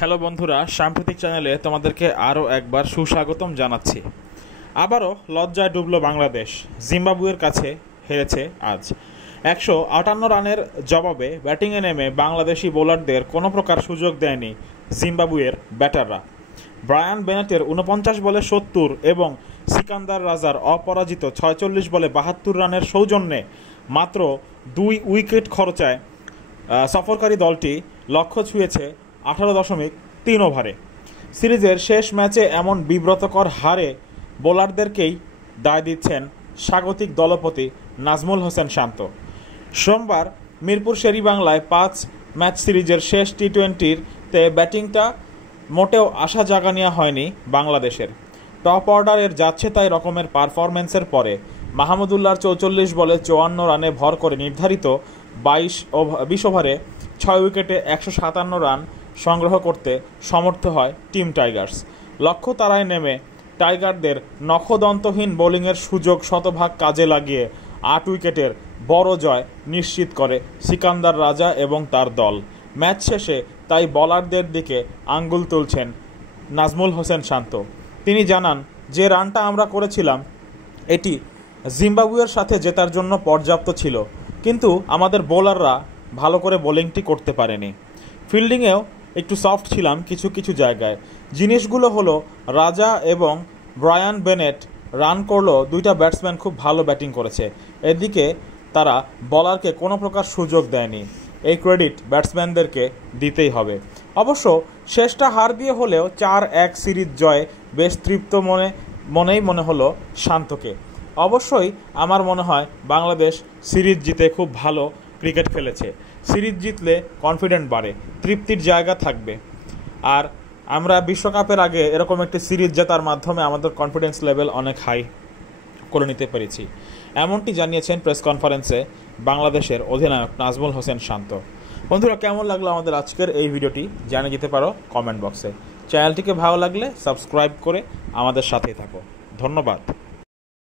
Hello বন্ধুরা, সাম্প্রতিক চ্যানেলে তোমাদেরকে আরও একবার সুস্বাগতম জানাচ্ছি। আবারও লজ্জায় ডুবল বাংলাদেশ, জিম্বাবুয়ের কাছে হেরেছে আজ। 158 রানের জবাবে ব্যাটিংয়ে নেমে বাংলাদেশি বোলারদের কোনো প্রকার সুযোগ দেয়নি জিম্বাবুয়ের ব্যাটাররা। ব্রায়ান বেনেটের 49 বলে 70 এবং সিকান্দার রাজার অপরাজিত 46 বলে 72 রানের সৌজন্যে মাত্র 2 উইকেট খরচায় সফরকারী দলটি লক্ষ্য ছুঁয়েছে 18.3 ওভারে। সিরিজের শেষ ম্যাচে এমন বিব্রতকর হারে বোলারদেরকেই দায় দিচ্ছেন স্বাগতিক দলপতি নাজমুল হোসেন শান্ত। সোমবার মিরপুর শেরেবাংলায় 5 ম্যাচ সিরিজের শেষ টি-20-তে ব্যাটিংটা মোটেও আশা জাগানিয়া হয়নি বাংলাদেশের। টপ অর্ডারের যাচ্ছে তাই রকমের পারফরম্যান্সের পরে মাহমুদুল্লাহর 44 বলে 54 রানে ভর করে নির্ধারিত 20 ওভারে 6 উইকেটে 157 রান সংগ্রহ করতে সমর্থ হয় টিম টাইগার্স। লক্ষ্য তারায় নেমে টাইগারদের নখদন্তহীন বোলিংয়ের সুযোগ শতভাগ কাজে লাগিয়ে 8 উইকেটের বড় জয় নিশ্চিত করে সিকান্দার রাজা এবং তার দল। ম্যাচ শেষে তাই বোলারদের দিকে আঙ্গুল তুলছেন নাজমুল হোসেন শান্ত। তিনি জানান, যে রানটা আমরা করেছিলাম এটি জিম্বাবুয়ের সাথে জেতার জন্য পর্যাপ্ত ছিল, কিন্তু আমাদের বোলাররা ভালো করে বোলিংটি করতে পারেনি। ফিল্ডিংয়েও একটু সফট ছিলাম কিছু কিছু জায়গায়। জিনিসগুলো হলো, রাজা এবং ব্রায়ান বেনেট রান করলেও দুইটা ব্যাটসম্যান খুব ভালো ব্যাটিং করেছে, এদিকে তারা বলারকে কোনো প্রকার সুযোগ দেয়নি। এই ক্রেডিট ব্যাটসম্যানদেরকে দিতেই হবে। অবশ্য শেষটা হার দিয়ে হলেও 4-1 সিরিজ জয়ে বেশ তৃপ্ত মনেই মনে হলো শান্তকে। অবশ্যই আমার মনে হয় বাংলাদেশ সিরিজ জিতে খুব ভালো ক্রিকেট খেলেছে। সিরিজ জিতলে কনফিডেন্ট বাড়ে, তৃপ্তির জায়গা থাকবে। আর আমরা বিশ্বকাপের আগে এরকম একটি সিরিজ জেতার মাধ্যমে আমাদের কনফিডেন্স লেভেল অনেক হাই করে নিতে পেরেছি, এমনটি জানিয়েছেন প্রেস কনফারেন্সে বাংলাদেশের অধিনায়ক নাজমুল হোসেন শান্ত। বন্ধুরা, কেমন লাগলো আমাদের আজকের এই ভিডিওটি জানিয়ে যেতে পারো কমেন্ট বক্সে। চ্যানেলটিকে ভালো লাগলে সাবস্ক্রাইব করে আমাদের সাথেই থাকো। ধন্যবাদ।